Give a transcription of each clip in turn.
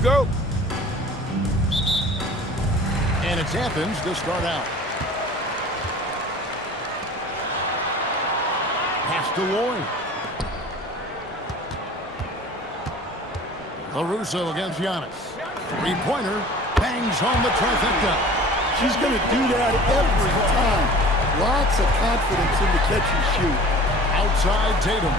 we go. And it's Athens to start out. Pass to Lloyd. LaRusso against Giannis. Three-pointer. Bangs home the trifecta. She's going to do that every time. Lots of confidence in the catch and shoot. Outside Tatum.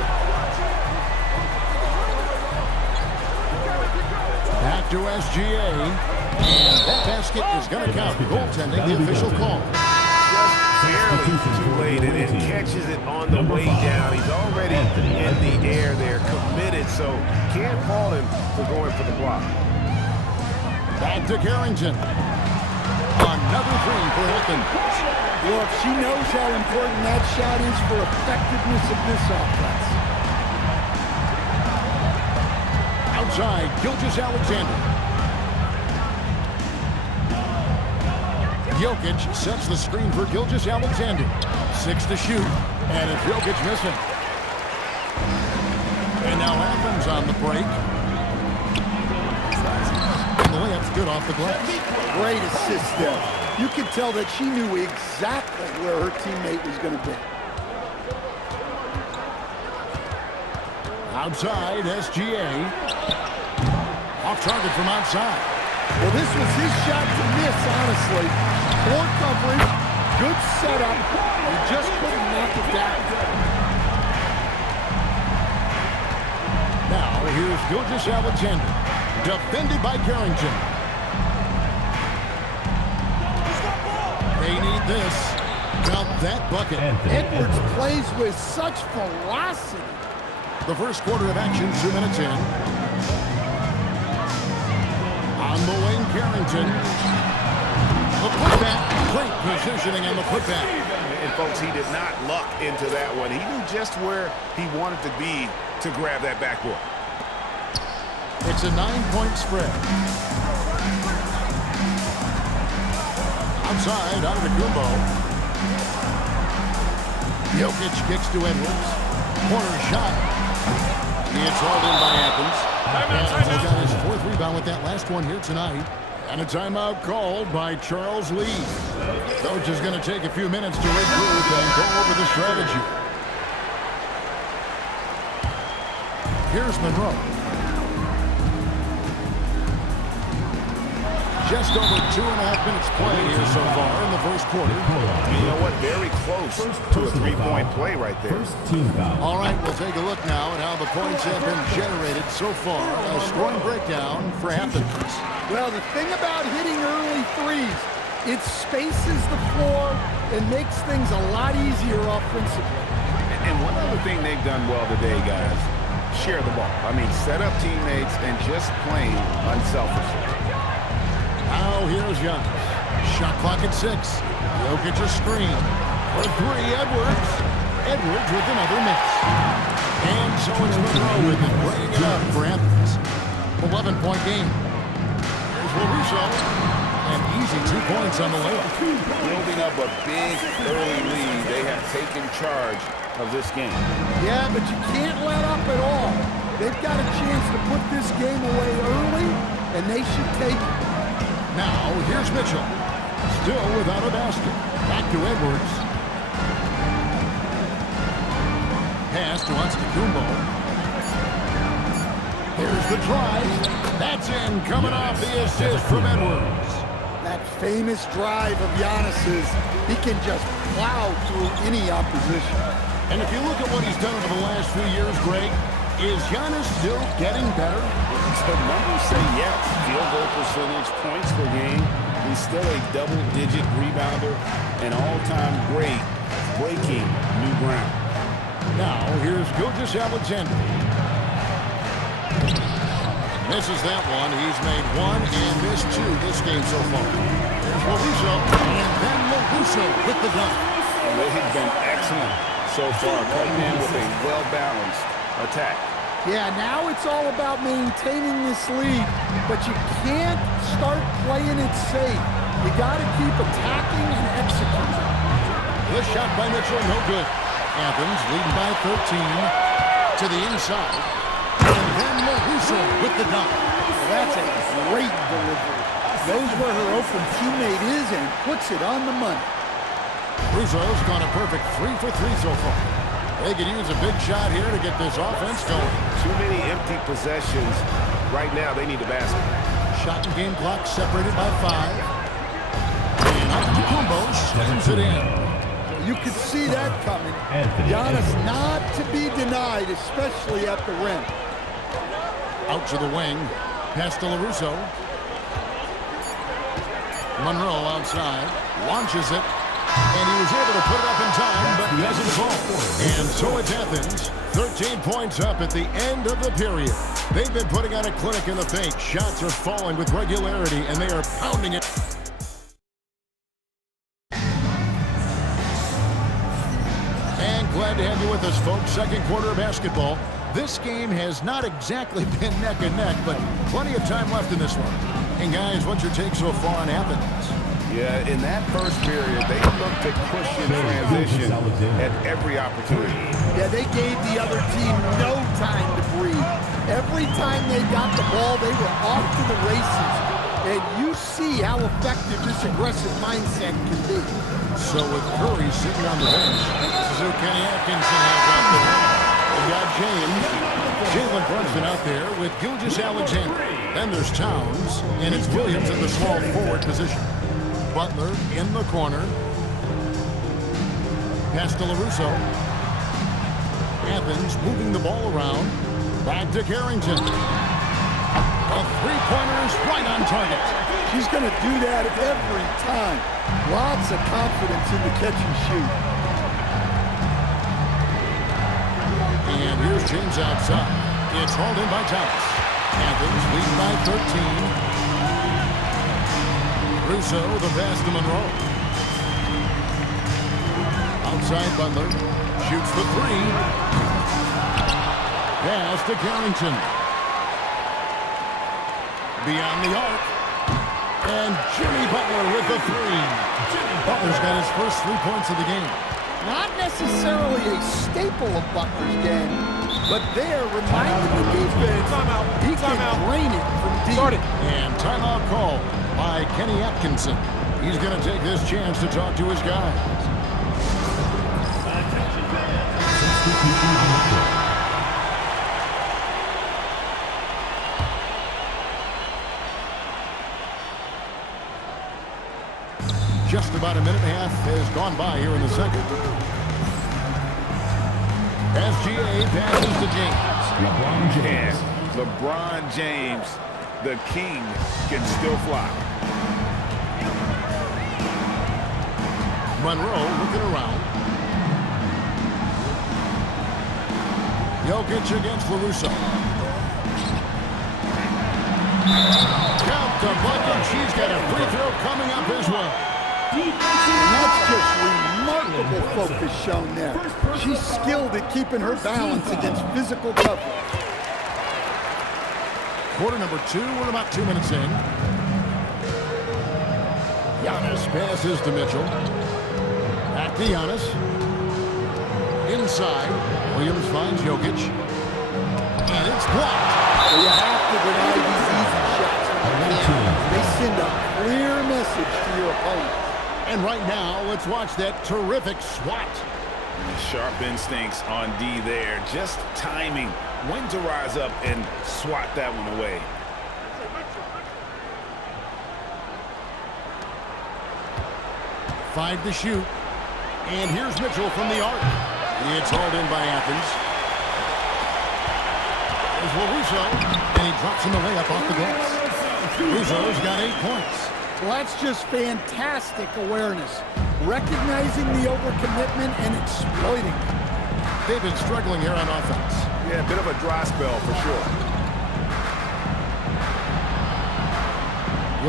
Back to SGA. And that basket is going to count. Goaltending, the official call. Barely too late and catches it on the way down. He's already in the air there, committed, so can't fault him for going for the block. Back to Carrington. Another three for Athens. Look, she knows how important that shot is for effectiveness of this offense. Outside, Gilgeous-Alexander. Jokic sets the screen for Gilgeous-Alexander. 6 to shoot, and it's Jokic missing. And now Athens on the break. And the layup's good off the glass. Great assist there. You could tell that she knew exactly where her teammate was going to be. Outside, SGA. Off target from outside. Well, this was his shot to miss, honestly. Poor coverage, good setup. He just couldn't knock it down. Now, here's Gilgeous-Alexander. Defended by Carrington. They need this. Count that bucket. Edwards plays with such velocity. The first quarter of action, 2 minutes in. On the wing, Carrington. The putback. Great positioning on the putback. And, folks, he did not luck into that one. He knew just where he wanted to be to grab that backboard. It's a 9-point spread. Outside, out of the Kumbo. Jokic kicks to Edwards. Corner shot. It's hauled in by Athens. He got his 4th rebound with that last one here tonight. And a timeout called by Charles Lee. Coach is going to take a few minutes to regroup and go over the strategy. Here's Monroe. Just over 2.5 minutes played here so far in the first quarter. You know what? Very close to a 3-point play right there. All right, we'll take a look now at how the points have been generated so far. A scoring breakdown for Athens. Well, the thing about hitting early threes, it spaces the floor and makes things a lot easier offensively. And one other thing they've done well today, guys, share the ball. I mean, set up teammates and just playing unselfishly. Now here's Giannis. Shot clock at 6. Jokic a screen. For 3, Edwards. Edwards with another miss. And so it's Monroe with it, bringing it up for Athens. 11-point game. Here's LaRusso. An easy 2 points on the layup. Building up a big early lead. They have taken charge of this game. Yeah, but you can't let up at all. They've got a chance to put this game away early, and they should take it. Now, here's Mitchell. Still without a basket. Back to Edwards. Pass to Antetokounmpo. Here's the drive. That's in. Coming off the assist from Edwards. That famous drive of Giannis's, he can just plow through any opposition. And if you look at what he's done over the last few years, Greg, is Giannis still getting better? The numbers say yes. Field goal percentage, points per game. He's still a double-digit rebounder, an all-time great, breaking new ground. Now, here's Gilgeous-Alexander. Misses that one. He's made 1 and missed 2 this game so far. There's LaRusso, and then LaRusso with the dunk. They've been excellent so far, coming in with a well-balanced attack. Yeah, now it's all about maintaining this lead, but you can't start playing it safe. You got to keep attacking and executing. The shot by Mitchell, no good. Athens leading by 13 to the inside. And then LaRusso with the dunk. that's a great delivery. Knows where her open teammate is and puts it on the money. Russo's gone a perfect 3 for 3 so far. They could use a big shot here to get this offense going. Too many empty possessions. Right now, they need the basket. Shot and game clock separated by 5. And Combo slams it in. You could see that coming. Giannis not to be denied, especially at the rim. Out to the wing. Pass to LaRusso. Monroe outside. Launches it. And he was able to put it up in time, but doesn't fall. And so it's Athens. 13 points up at the end of the period. They've been putting on a clinic in the paint. Shots are falling with regularity, and they are pounding it. And glad to have you with us, folks. Second quarter of basketball. This game has not exactly been neck and neck, but plenty of time left in this one. And guys, what's your take so far on Athens? Yeah, in that first period, they looked to push in transition at every opportunity. Yeah, they gave the other team no time to breathe. Every time they got the ball, they were off to the races. And you see how effective this aggressive mindset can be. So with Curry sitting on the bench, this is who Kenny Atkinson has out there. They got James. Jalen Brunson out there with Gilgeous-Alexander. Then there's Towns, and it's Williams in the small forward position. Butler in the corner. Pass to LaRusso. Athens moving the ball around. Back to Carrington. A three-pointer is right on target. She's going to do that every time. Lots of confidence in the catch and shoot. And here's James outside. It's hauled in by Thomas. Athens leading by 13. Russo, the pass to Monroe. Outside Butler. Shoots the three. Pass to Carrington. Beyond the arc. And Jimmy Butler with the three. Butler's got his first 3 points of the game. Not necessarily a staple of Butler's game, but they're reminding the defense he can drain it from deep. And timeout call by Kenny Atkinson. He's going to take this chance to talk to his guys. Just about a minute and a half has gone by here in the second. SGA passes to James. LeBron James. LeBron James, the king, can still fly. Monroe looking around. Jokic against LaRusso. Count the bucket. She's got a free throw coming up as well. And that's just remarkable focus shown there. She's skilled at keeping her balance against physical coverage. Quarter number 2, we're about 2 minutes in. Giannis passes to Mitchell. Back to Giannis. Inside. Williams finds Jokic. And it's blocked. So you have to deny these easy shots. They send a clear message to your opponent. And right now, let's watch that terrific swat. Sharp instincts on D there. Just timing when to rise up and swat that one away. Five to shoot. And here's Mitchell from the arc. It's hauled in by Athens. There's LaRusso. And he drops in the layup off the glass. Russo's got 8 points. Well, that's just fantastic awareness. Recognizing the overcommitment and exploiting it. They've been struggling here on offense. Yeah, a bit of a dry spell for sure.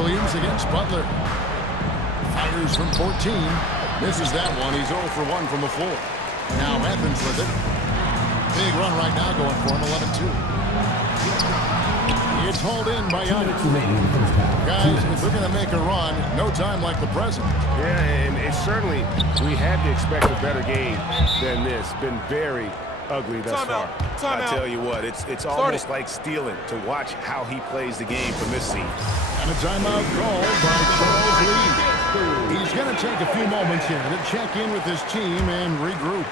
Williams against Butler. Fires from 14. Misses that one. He's 0 for 1 from the floor. Now Athens with it. Big run right now going for him, 11-2. It's hauled in by Giannis. Guys, if they're going to make a run, no time like the present. Yeah, and it's certainly, we had to expect a better game than this. Been very, ugly thus far. I tell you what, it's almost like stealing to watch how he plays the game from this seat. And a timeout called by Charles Lee. He's going to take a few moments here to check in with his team and regroup.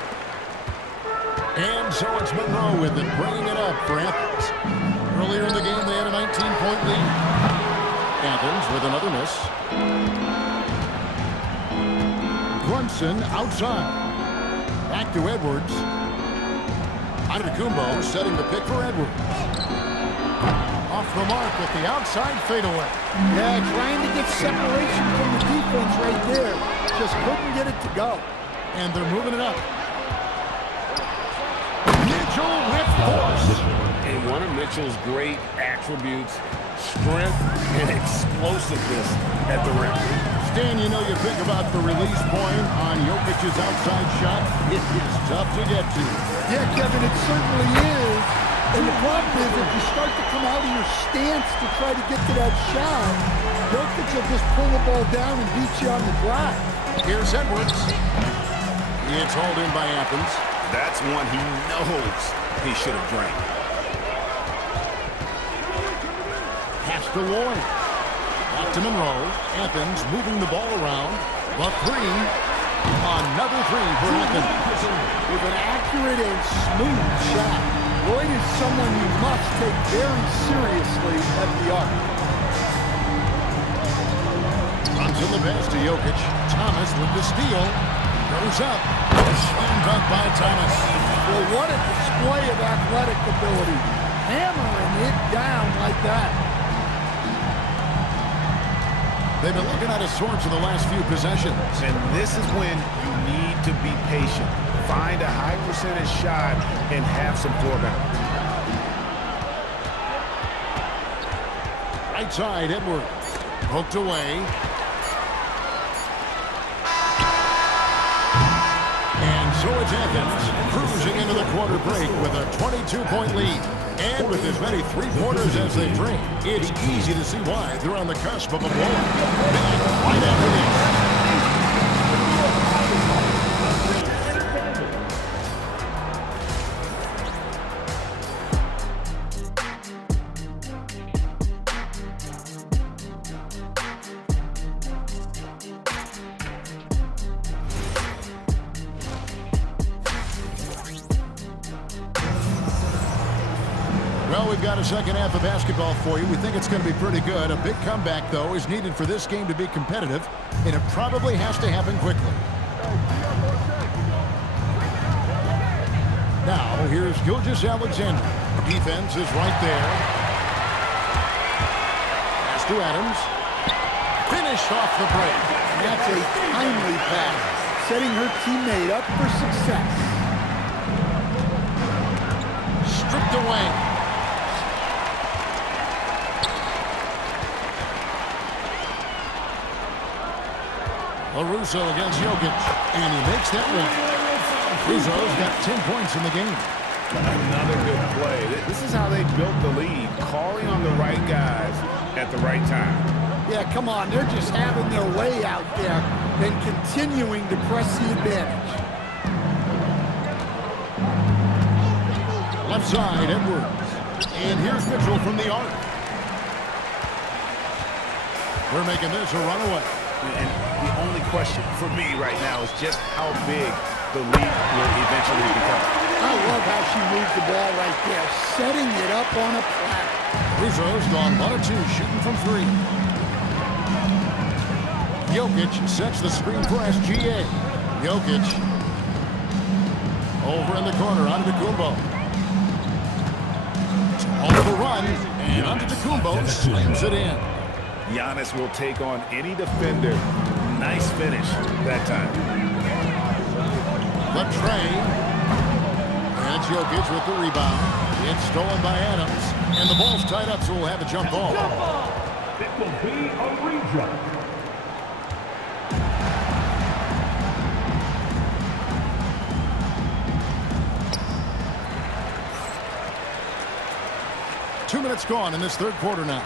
And so it's Monroe with it, bringing it up for Athens. Earlier in the game, they had a 19-point lead. Athens with another miss. Brunson outside. Back to Edwards. Antetokounmpo setting the pick for Edwards. Off the mark with the outside fadeaway. Yeah, trying to get separation from the defense right there. Just couldn't get it to go. And they're moving it up. Mitchell with force. And one of Mitchell's great attributes, strength and explosiveness at the rim. Stan, you know, you think about the release point on Jokic's outside shot. It is tough to get to. Yeah, Kevin, it certainly is. And the problem is, if you start to come out of your stance to try to get to that shot, Jokic will just pull the ball down and beat you on the drive. Here's Edwards. It's hauled in by Athens. That's one he knows he should have drained. Pass to Lloyd. Back to Monroe. Athens moving the ball around. The three. Another three for Athens. With an accurate and smooth shot. Lloyd is someone you must take very seriously at the arc. Runs in the pass to Jokic. Thomas with the steal. Goes up. Slam dunk by Thomas. Well, what a display of athletic ability. Hammering it down like that. They've been looking out of sorts in the last few possessions. And this is when you need to be patient. Find a high percentage shot and have some floor balance. Right side, Edwards. Poked away. And so it's Athens cruising into the quarter break with a 22-point lead. And with as many three-pointers as they bring, it's easy to see why they're on the cusp of a blowout. Back right after this. Well, we've got a second half of basketball for you. We think it's going to be pretty good. A big comeback, though, is needed for this game to be competitive, and it probably has to happen quickly. Now, here's Gilgeous-Alexander. Defense is right there. Pass to Adams. Finished off the break. That's a timely pass, setting her teammate up for success. Stripped away. LaRusso against Jokic, and he makes that one. Russo's got 10 points in the game. Another good play. This is how they built the lead, calling on the right guys at the right time. Yeah, come on. They're just having their way out there and continuing to press the advantage. Left side, Edwards. And here's Mitchell from the arc. We're making this a runaway. And the only question for me right now is just how big the lead will eventually become. I love how she moved the ball right there, setting it up on a platter. Russo's gone 1 of 2, shooting from 3. Jokic sets the screen for SGA. Jokic over in the corner, Antetokounmpo. Off the run, and Antetokounmpo slams it in. Giannis will take on any defender. Nice finish that time. The tray. And Jokic with the rebound. It's stolen by Adams. And the ball's tied up, so we'll have a jump ball. It will be a rejump. Two minutes gone in this third quarter now.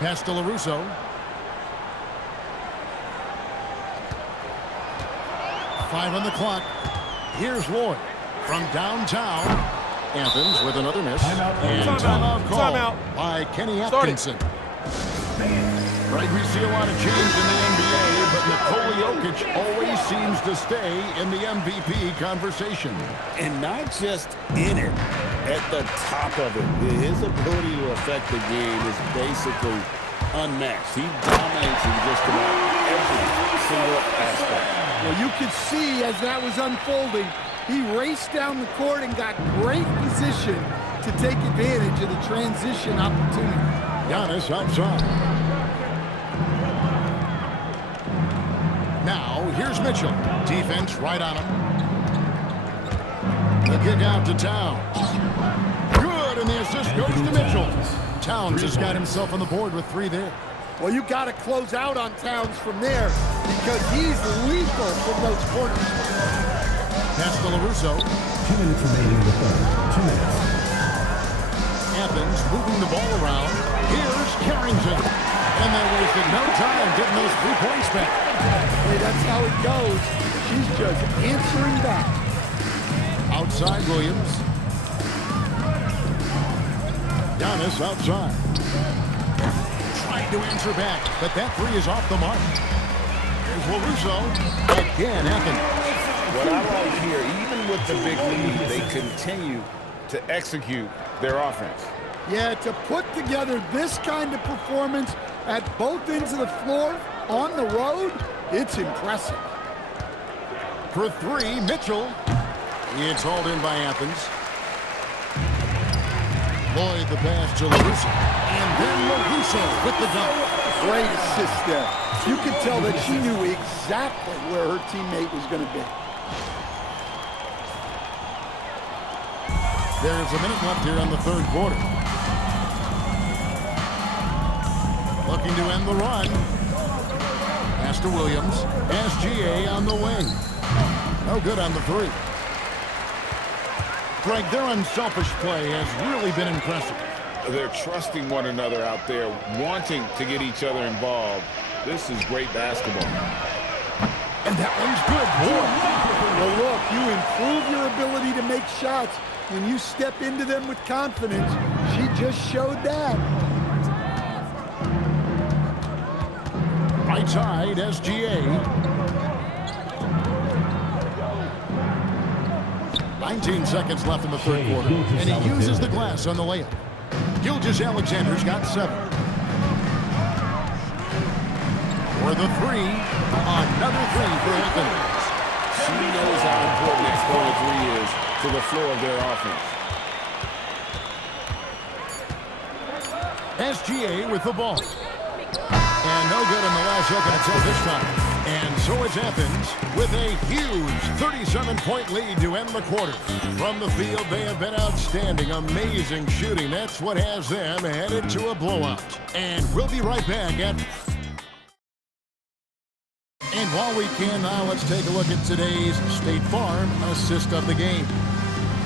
Pass to LaRusso. 5 on the clock. Here's Lloyd from downtown. Athens with another miss. And timeout call by Kenny Atkinson. Right, we see a lot of change in the NBA, but Nikola Jokic always seems to stay in the MVP conversation. And not just in it, at the top of it. His ability to affect the game is basically unmatched. He dominates in just about every single aspect. Well, you could see as that was unfolding, he raced down the court and got great position to take advantage of the transition opportunity. Giannis outside. Now, here's Mitchell. Defense right on him. The kick out to Towns. Good, and the assist goes to Mitchell. Towns has got himself on the board with 3 there. Well, you got to close out on Towns from there because he's lethal from those corners. Pass to LaRusso. 2 minutes remaining in the third. 2 minutes. Athens moving the ball around. Here's Carrington. And they wasted no time getting those 3 points back. Hey, that's how it goes. She's just answering back. Outside Williams. Giannis outside. Trying to answer back, but that 3 is off the mark. Here's LaRusso. Again, Athens. What I like here, even with the big lead, they continue to execute their offense. Yeah, to put together this kind of performance at both ends of the floor on the road, it's impressive. For 3, Mitchell. It's hauled in by Athens. Lloyd the pass to LaRusso. And then LaRusso with the dunk. Great assist there. You could tell that she knew exactly where her teammate was going to be. There's a minute left here in the 3rd quarter. Looking to end the run. Pass to Williams. SGA on the wing. No good on the 3. Greg, their unselfish play has really been impressive. They're trusting one another out there, wanting to get each other involved. This is great basketball. And that one's good. Well, look, you improve your ability to make shots when you step into them with confidence. She just showed that. Right side, SGA. 19 seconds left in the 3rd quarter. And he uses the glass on the layup. Gilgeous-Alexander's got 7. For the 3, another 3 for Athens. She knows how important that corner 3 is to the floor of their offense. SGA with the ball. And no good in the last second until this time. And so it's Athens with a huge 37-point lead to end the quarter. From the field, they have been outstanding, amazing shooting. That's what has them headed to a blowout. And we'll be right back at... And while we can now, let's take a look at today's State Farm assist of the game.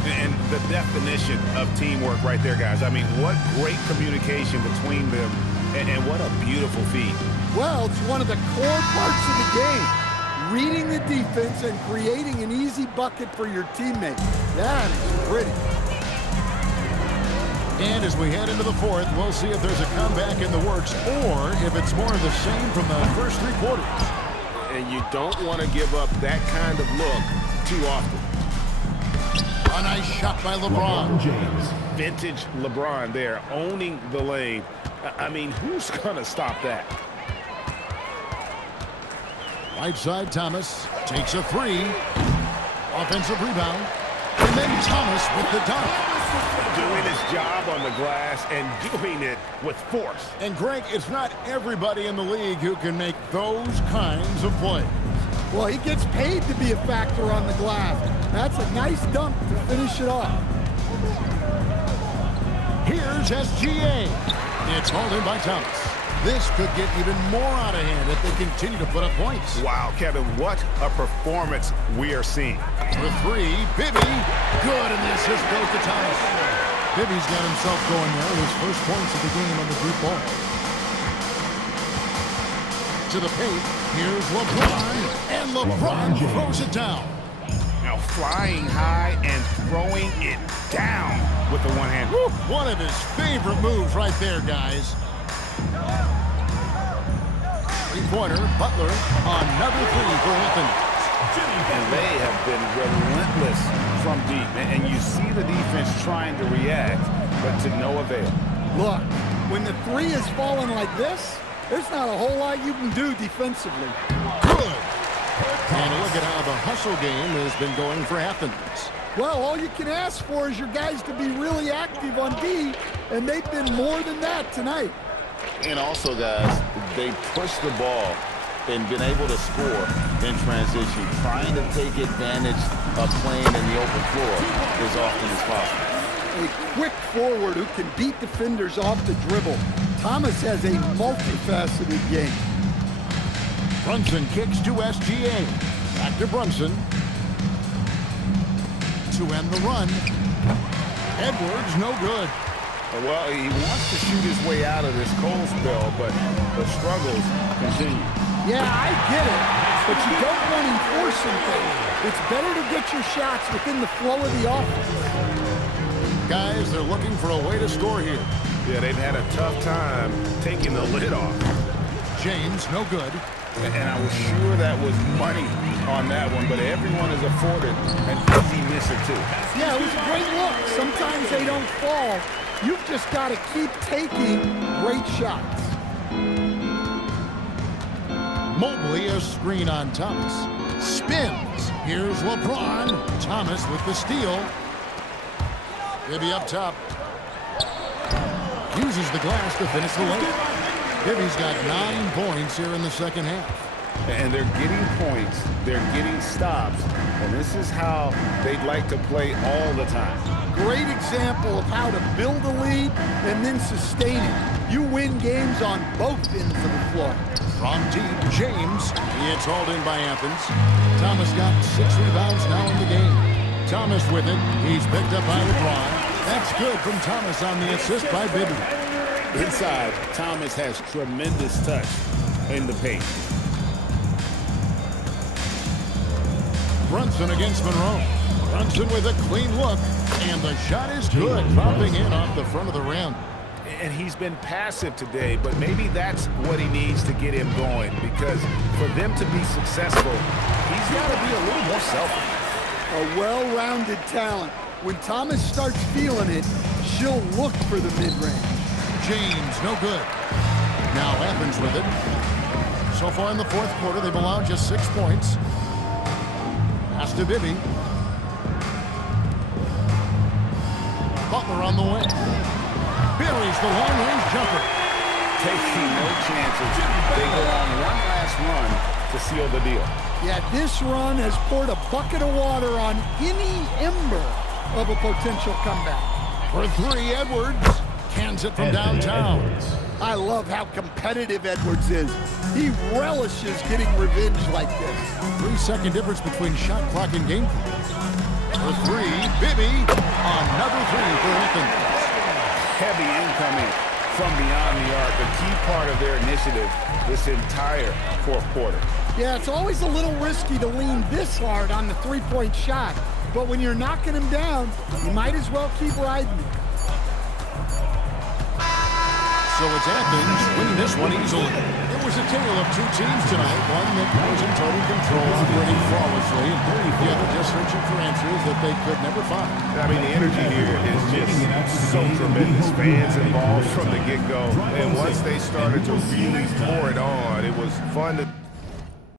And the definition of teamwork right there, guys. I mean, what great communication between them, and what a beautiful feat. Well, it's one of the core parts of the game. Reading the defense and creating an easy bucket for your teammate. That is pretty. And as we head into the 4th, we'll see if there's a comeback in the works or if it's more of the same from the first 3 quarters. And you don't want to give up that kind of look too often. A nice shot by LeBron James. Vintage LeBron there, owning the lane. I mean, who's going to stop that? Right side, Thomas takes a 3. Offensive rebound. And then Thomas with the dunk. Doing his job on the glass and doing it with force. And Greg, it's not everybody in the league who can make those kinds of plays. Well, he gets paid to be a factor on the glass. That's a nice dunk to finish it off. Here's SGA. It's hauled in by Thomas. This could get even more out of hand if they continue to put up points. Wow, Kevin, what a performance we are seeing. For 3, Bibby. Good, and the assist goes to Thomas. Bibby's got himself going there with his first points of the game on the group ball. to the paint. Here's LeBron, and LeBron throws it down. Now flying high and throwing it down with the one hand. Woo, one of his favorite moves right there, guys. Three-pointer, Butler, another three for Anthony. And they have been relentless from deep. And you see the defense trying to react, but to no avail. Look, when the three is falling like this, there's not a whole lot you can do defensively. Good. And look at how the hustle game has been going for Athens. Well, all you can ask for is your guys to be really active on D, and they've been more than that tonight. And also, guys, they push the ball and been able to score in transition, trying to take advantage of playing in the open floor as often as possible. A quick forward who can beat defenders off the dribble. Thomas has a multifaceted game. Brunson kicks to SGA. Back to Brunson. To end the run. Edwards, no good. Well, he wants to shoot his way out of this cold spell, but the struggles continue. Yeah, I get it, but you don't want him forcing things. It's better to get your shots within the flow of the offense. Guys, they're looking for a way to score here. Yeah, they've had a tough time taking the lid off. James, no good. And I was sure that was money on that one, but everyone is afforded an easy miss or two. Yeah, it was a great look. Sometimes they don't fall. You've just got to keep taking great shots. Mobley, a screen on Thomas. Spins. Here's LeBron. Thomas with the steal. Bibby up top. Uses the glass to finish the layup. Bibby's got 9 points here in the second half. And they're getting points. They're getting stops. And this is how they'd like to play all the time. Great example of how to build a lead and then sustain it. You win games on both ends of the floor. From deep, James. It's hauled in by Athens. Thomas got 6 rebounds now in the game. Thomas with it. He's picked up by LeBron. That's good from Thomas on the assist by Bibby. Inside, Thomas has tremendous touch in the paint. Brunson against Monroe. Brunson with a clean look. And the shot is good. Dropping in off the front of the rim. And he's been passive today, but maybe that's what he needs to get him going, because for them to be successful, he's got to be a little more selfish. A well-rounded talent. When Thomas starts feeling it, she'll look for the mid-range. James, no good. Now Athens with it. So far in the fourth quarter, they've allowed just 6 points. Pass to Bibby. Butler on the wing. Buries the long-range jumper. Taking no chances. They go on one last run to seal the deal. Yeah, this run has poured a bucket of water on any ember of a potential comeback. For 3, Edwards. Cans it from downtown. I love how competitive Edwards is. He relishes getting revenge like this. 3-second difference between shot clock and game clock. For 3, Bibby. Another 3 for Anthony. Heavy incoming from beyond the arc, a key part of their initiative this entire fourth quarter. Yeah, it's always a little risky to lean this hard on the three-point shot, but when you're knocking him down, you might as well keep riding it. So it's Athens winning this one easily. It was a tale of 2 teams tonight. One that was in total control, operating flawlessly, and the other just searching for answers that they could never find. I mean, the energy here is just so tremendous. Fans involved from the get-go. And once they started to really pour it on, it was fun to